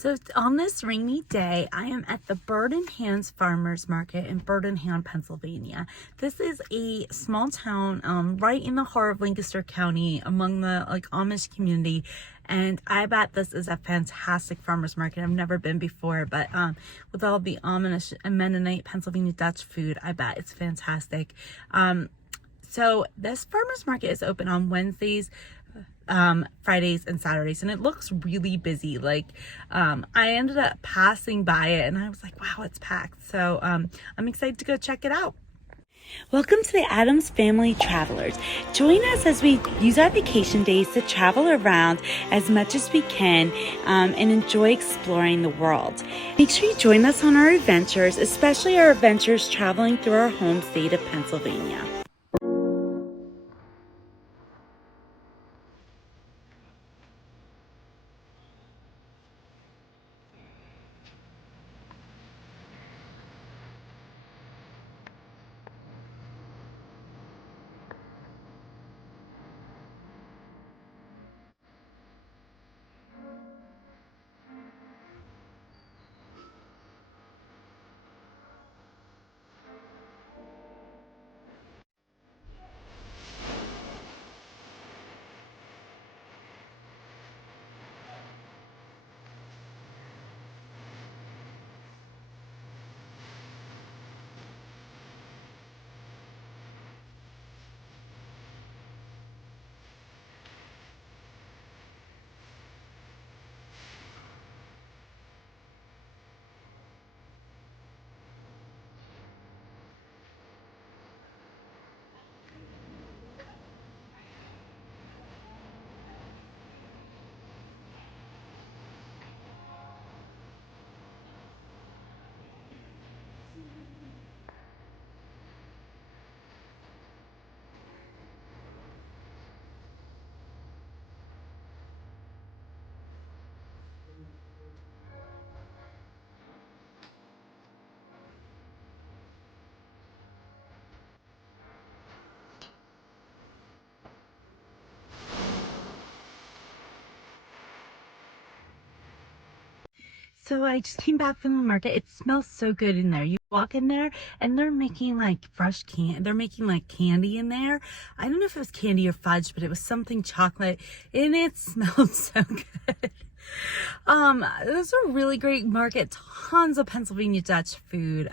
So on this rainy day, I am at the Bird in Hands Farmers Market in Bird in Hand, Pennsylvania. This is a small town right in the heart of Lancaster County among the Amish community. And I bet this is a fantastic farmers market. I've never been before, but with all the Amish and Mennonite Pennsylvania Dutch food, I bet it's fantastic. So this farmers market is open on Wednesdays, Fridays and Saturdays, and it looks really busy. I ended up passing by it and I was like, wow, it's packed. So I'm excited to go check it out. Welcome to the Adams Family Travelers. Join us as we use our vacation days to travel around as much as we can and enjoy exploring the world. Make sure you join us on our adventures, especially our adventures traveling through our home state of Pennsylvania. So I just came back from the market. It smells so good in there. You walk in there and they're making fresh candy. They're making candy in there. I don't know if it was candy or fudge, but it was something chocolate and it smelled so good. It was a really great market. Tons of Pennsylvania Dutch food.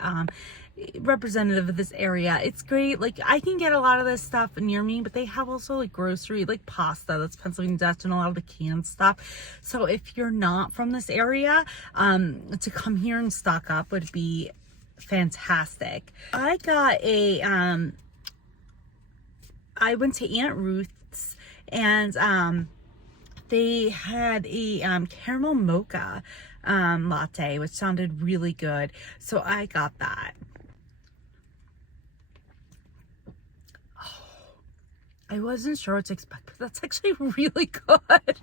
Representative of this area. It's great. I can get a lot of this stuff near me, but they have also grocery, pasta that's Pennsylvania Dutch and a lot of the canned stuff. So if you're not from this area, to come here and stock up would be fantastic. I got I went to Aunt Ruth's and they had a caramel mocha latte, which sounded really good. So I got that. I wasn't sure what to expect, but that's actually really good.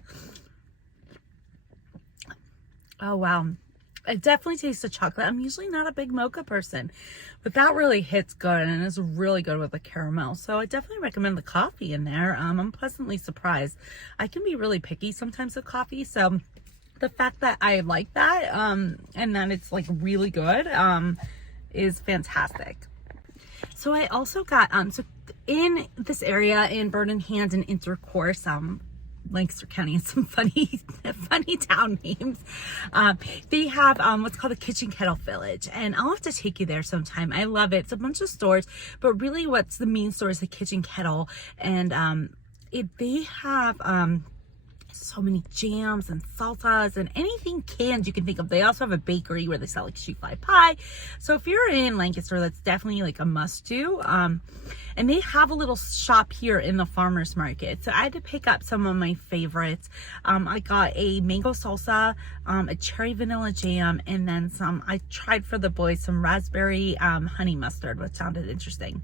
Oh, wow. It definitely tastes the chocolate. I'm usually not a big mocha person, but that really hits good and it's really good with the caramel. So I definitely recommend the coffee in there. I'm pleasantly surprised. I can be really picky sometimes with coffee. So the fact that I like that and that it's really good is fantastic. So I also got so in this area in Bird in Hand and Intercourse, Lancaster County, and some funny town names. They have what's called the Kitchen Kettle Village, and I'll have to take you there sometime. I love it. It's a bunch of stores, but really what's the main store is the Kitchen Kettle, and they have so many jams and salsas and anything canned you can think of. They also have a bakery where they sell shoe fly pie. So if you're in Lancaster, that's definitely a must do. And they have a little shop here in the farmers market. So I had to pick up some of my favorites. I got a mango salsa, a cherry vanilla jam, and then some, I tried for the boys, some raspberry honey mustard, which sounded interesting.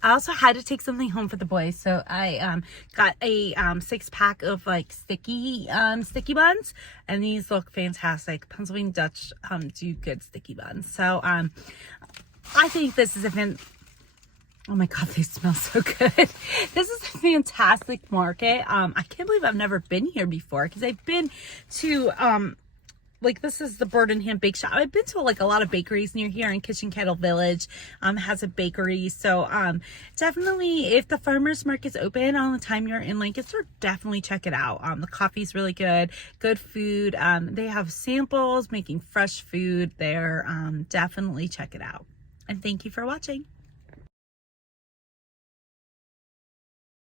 I also had to take something home for the boys, so I got a 6-pack of sticky buns, and these look fantastic. Pennsylvania Dutch do good sticky buns, so I think this is oh my god, they smell so good. This is a fantastic market. I can't believe I've never been here before, because I've been to like this is the Birmingham Bake Shop. I've been to like a lot of bakeries near here, and Kitchen Kettle Village has a bakery. So definitely, if the farmers market's open on the time you're in Lancaster, definitely check it out. The coffee's really good, good food. They have samples making fresh food there. Definitely check it out. And thank you for watching.